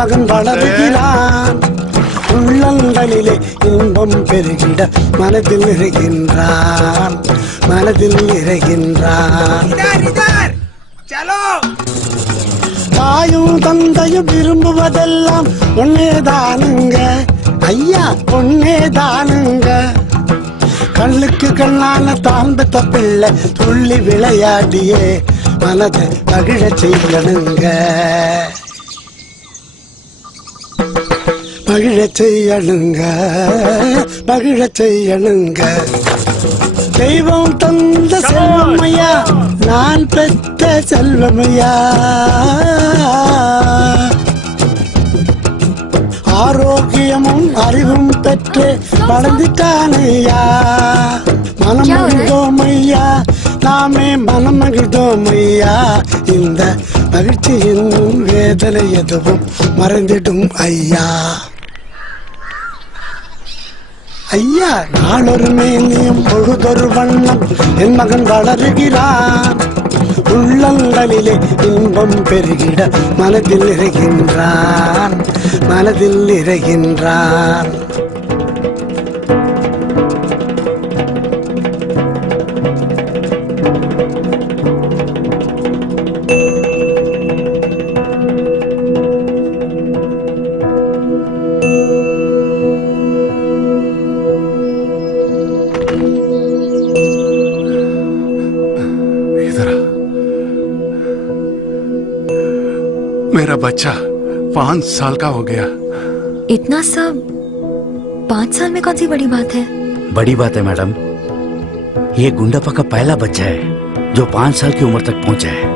மகன் வளருகிறான். உள்ளங்களிலே இன்பம் பெருகிட மனதில் நிறைகின்றான், மனதில் நிறைகின்றான். தாயும் தந்தையும் விரும்புவதெல்லாம் ஒன்னேதானுங்க ஐயா, ஒன்னேதானுங்க. கண்ணுக்கு கண்ணான தாழ்ந்த பிள்ளை துள்ளி விளையாடியே மனதை மகிழ செய்யணுங்க, மகிழ செய்யணுங்க, மகிழ செய்யணுங்க. தெய்வம் தந்த செல்வமையா, நான் பெற்ற செல்வமையா. ஆரோக்கியமும் அறிவும் பெற்று வளர்ந்துட்டானையா. மனம் மகிழ்ந்தோம் ஐயா, நாமே மனம் மகிழ்ந்தோம் ஐயா. இந்த மகிழ்ச்சியின் வேதனை எதுவும் மறைந்திடும் ஐயா. ஐயா, நாளொரு மேனியும் பொழுதொரு வண்ணம் என் மகன் வளருகிறான். உள்ளங்களிலே இன்பம் பெருகிட மனதில் நிறைகின்றான், மனதில் நிறைகின்றான். मेरा बच्चा 5 साल का हो गया। इतना सब 5 साल में कौन सी बड़ी बात है? बड़ी बात है मैडम, ये गुंडापा का पहला बच्चा है जो 5 साल की उम्र तक पहुंचा है।